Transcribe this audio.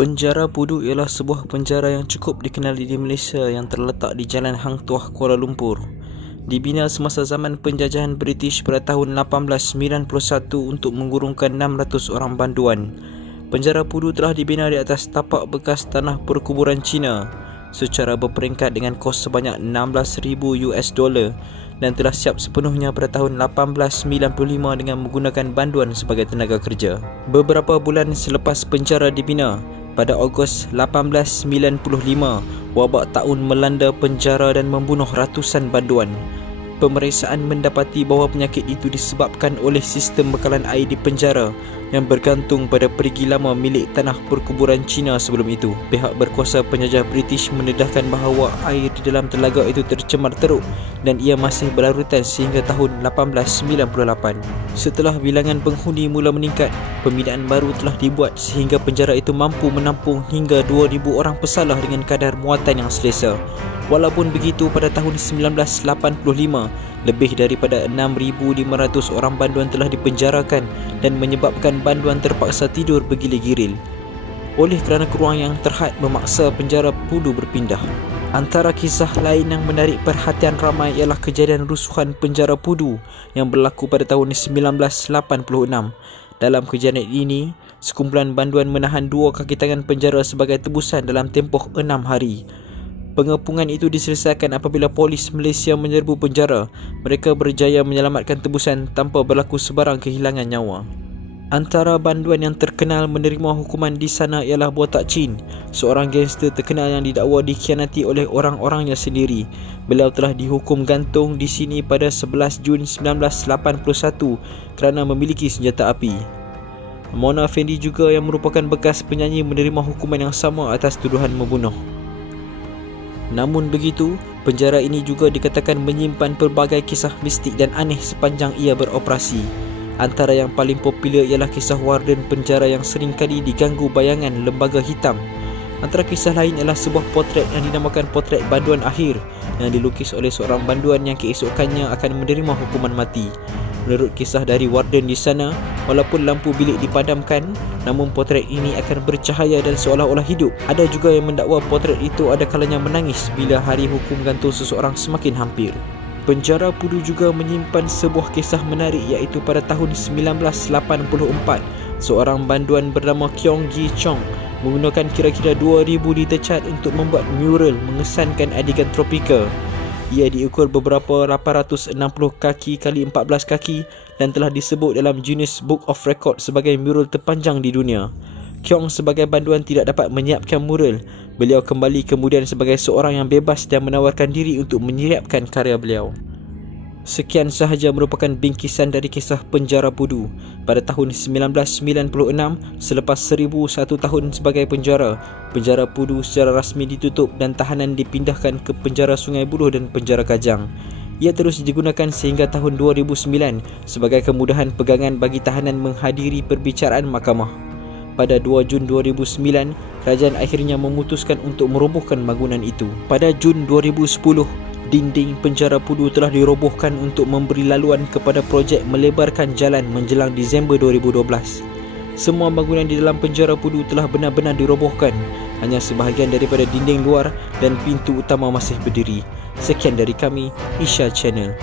Penjara Pudu ialah sebuah penjara yang cukup dikenali di Malaysia yang terletak di Jalan Hang Tuah, Kuala Lumpur. Dibina semasa zaman penjajahan British pada tahun 1891 untuk mengurungkan 600 orang banduan. Penjara Pudu telah dibina di atas tapak bekas tanah perkuburan Cina secara berperingkat dengan kos sebanyak $16,000 dan telah siap sepenuhnya pada tahun 1895 dengan menggunakan banduan sebagai tenaga kerja. Beberapa bulan selepas penjara dibina, pada Ogos 1895, wabak taun melanda penjara dan membunuh ratusan banduan. Pemeriksaan mendapati bahawa penyakit itu disebabkan oleh sistem bekalan air di penjara yang bergantung pada perigi lama milik tanah perkuburan Cina sebelum itu. Pihak berkuasa penjajah British mendedahkan bahawa air di dalam telaga itu tercemar teruk dan ia masih berlarutan sehingga tahun 1898. Setelah bilangan penghuni mula meningkat, pembinaan baru telah dibuat sehingga penjara itu mampu menampung hingga 2,000 orang pesalah dengan kadar muatan yang selesa. Walaupun begitu, pada tahun 1985, lebih daripada 6,500 orang banduan telah dipenjarakan dan menyebabkan banduan terpaksa tidur bergilir-giril oleh kerana keruang yang terhad memaksa penjara Pudu berpindah. Antara kisah lain yang menarik perhatian ramai ialah kejadian rusuhan penjara Pudu yang berlaku pada tahun 1986. Dalam kejadian ini, sekumpulan banduan menahan 2 kaki tangan penjara sebagai tebusan dalam tempoh 6 hari. Pengepungan itu diselesaikan apabila polis Malaysia menyerbu penjara. Mereka berjaya menyelamatkan tebusan tanpa berlaku sebarang kehilangan nyawa. Antara banduan yang terkenal menerima hukuman di sana ialah Botak Chin, seorang gangster terkenal yang didakwa dikhianati oleh orang-orangnya sendiri. Beliau telah dihukum gantung di sini pada 11 Jun 1981 kerana memiliki senjata api. Mona Fendi juga yang merupakan bekas penyanyi menerima hukuman yang sama atas tuduhan membunuh. Namun begitu, penjara ini juga dikatakan menyimpan pelbagai kisah mistik dan aneh sepanjang ia beroperasi. Antara yang paling popular ialah kisah warden penjara yang sering kali diganggu bayangan lembaga hitam. Antara kisah lain ialah sebuah potret yang dinamakan potret banduan akhir yang dilukis oleh seorang banduan yang keesokannya akan menerima hukuman mati. Menurut kisah dari warden di sana, walaupun lampu bilik dipadamkan, namun potret ini akan bercahaya dan seolah-olah hidup. Ada juga yang mendakwa potret itu ada kalanya menangis bila hari hukum gantung seseorang semakin hampir. Penjara Pudu juga menyimpan sebuah kisah menarik iaitu pada tahun 1984, seorang banduan bernama Keong Ji Chong menggunakan kira-kira 2,000 liter cat untuk membuat mural mengesankan adegan tropika. Ia diukur beberapa 860 kaki kali 14 kaki dan telah disebut dalam Guinness Book of Record sebagai mural terpanjang di dunia. Keong sebagai banduan tidak dapat menyiapkan mural. Beliau kembali kemudian sebagai seorang yang bebas dan menawarkan diri untuk menyiapkan karya beliau. Sekian sahaja merupakan bingkisan dari kisah penjara Pudu. Pada tahun 1996, selepas 1001 tahun sebagai penjara, penjara Pudu secara rasmi ditutup dan tahanan dipindahkan ke penjara Sungai Buloh dan penjara Kajang. Ia terus digunakan sehingga tahun 2009 sebagai kemudahan pegangan bagi tahanan menghadiri perbicaraan mahkamah. Pada 2 Jun 2009, kerajaan akhirnya memutuskan untuk merobohkan bangunan itu. Pada Jun 2010, dinding penjara Pudu telah dirobohkan untuk memberi laluan kepada projek melebarkan jalan menjelang Disember 2012. Semua bangunan di dalam penjara Pudu telah benar-benar dirobohkan. Hanya sebahagian daripada dinding luar dan pintu utama masih berdiri. Sekian dari kami, Isha Channel.